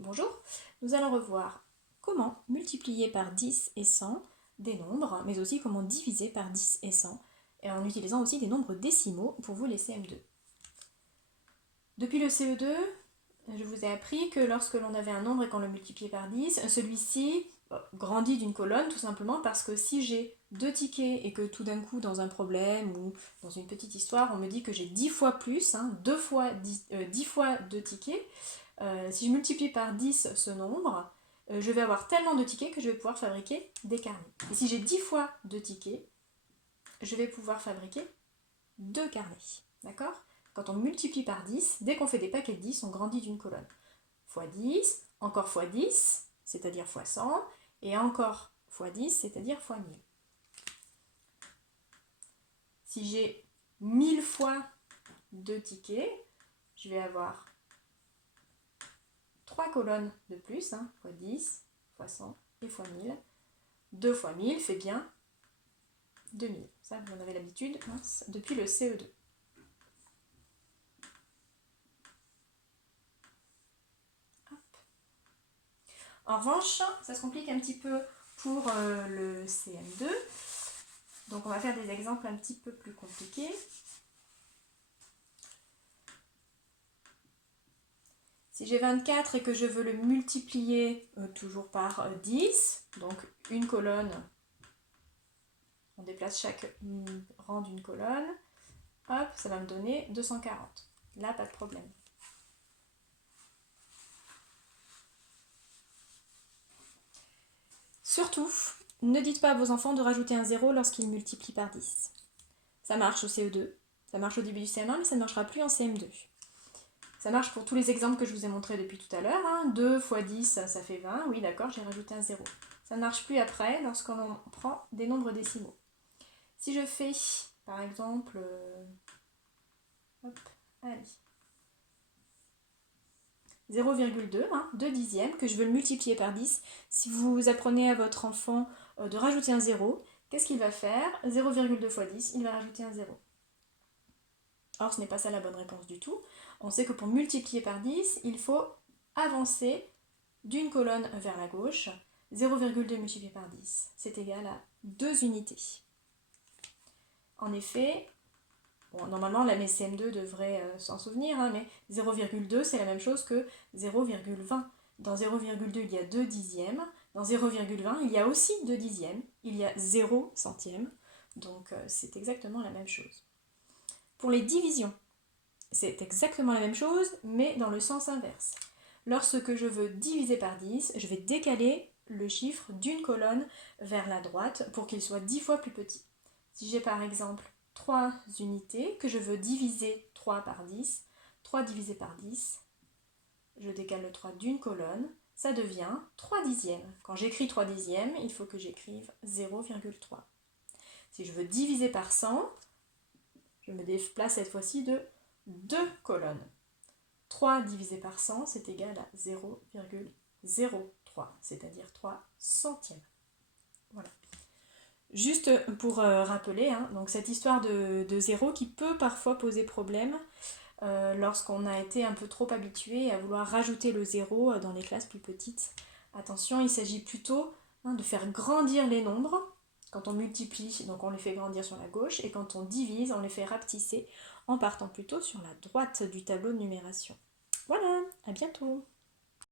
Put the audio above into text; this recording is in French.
Bonjour, nous allons revoir comment multiplier par 10 et 100 des nombres, mais aussi comment diviser par 10 et 100, et en utilisant aussi des nombres décimaux pour vous les CM2. Depuis le CE2, je vous ai appris que lorsque l'on avait un nombre et qu'on le multipliait par 10, celui-ci grandit d'une colonne tout simplement parce que si j'ai 2 tickets et que tout d'un coup dans un problème ou dans une petite histoire on me dit que j'ai 10 fois plus, 10 fois 2 tickets, si je multiplie par 10 ce nombre, je vais avoir tellement de tickets que je vais pouvoir fabriquer des carnets. Et si j'ai 10 fois 2 tickets, je vais pouvoir fabriquer 2 carnets. D'accord ? Quand on multiplie par 10, dès qu'on fait des paquets de 10, on grandit d'une colonne. Fois 10, encore fois 10, c'est-à-dire fois 100, et encore fois 10, c'est-à-dire fois 1000. Si j'ai 1000 fois 2 tickets, je vais avoir 3 colonnes de plus, fois 10, fois 100 et fois 1000. 2 fois 1000 fait bien 2000. Ça, vous en avez l'habitude depuis le CE2. Hop. En revanche, ça se complique un petit peu pour le CM2. Donc on va faire des exemples un petit peu plus compliqués. Si j'ai 24 et que je veux le multiplier toujours par 10, donc une colonne, on déplace chaque rang d'une colonne, hop, ça va me donner 240. Là, pas de problème. Surtout, ne dites pas à vos enfants de rajouter un 0 lorsqu'ils multiplient par 10. Ça marche au CE2, ça marche au début du CM1, mais ça ne marchera plus en CM2. Ça marche pour tous les exemples que je vous ai montrés depuis tout à l'heure. 2 fois 10, ça fait 20. Oui, d'accord, j'ai rajouté un 0. Ça ne marche plus après lorsqu'on prend des nombres décimaux. Si je fais, par exemple, hop, allez, 0,2, 2 dixièmes, que je veux le multiplier par 10. Si vous apprenez à votre enfant de rajouter un 0, qu'est-ce qu'il va faire? 0,2 fois 10, il va rajouter un 0. Or, ce n'est pas ça la bonne réponse du tout. On sait que pour multiplier par 10, il faut avancer d'une colonne vers la gauche. 0,2 multiplié par 10, c'est égal à 2 unités. En effet, bon, normalement la CM2 devrait s'en souvenir, mais 0,2 c'est la même chose que 0,20. Dans 0,2 il y a 2 dixièmes, dans 0,20 il y a aussi 2 dixièmes, il y a 0 centième, donc c'est exactement la même chose. Pour les divisions, c'est exactement la même chose, mais dans le sens inverse. Lorsque je veux diviser par 10, je vais décaler le chiffre d'une colonne vers la droite pour qu'il soit 10 fois plus petit. Si j'ai par exemple 3 unités que je veux diviser 3 par 10, 3 divisé par 10, je décale le 3 d'une colonne, ça devient 3 dixièmes. Quand j'écris 3 dixièmes, il faut que j'écrive 0,3. Si je veux diviser par 100, je me déplace cette fois-ci de 2 colonnes. 3 divisé par 100, c'est égal à 0,03, c'est-à-dire 3 centièmes. Voilà. Juste pour rappeler, donc cette histoire de 0 qui peut parfois poser problème lorsqu'on a été un peu trop habitué à vouloir rajouter le 0 dans les classes plus petites. Attention, il s'agit plutôt de faire grandir les nombres. Quand on multiplie, donc on les fait grandir sur la gauche, et quand on divise, on les fait rapetisser en partant plutôt sur la droite du tableau de numération. Voilà, à bientôt!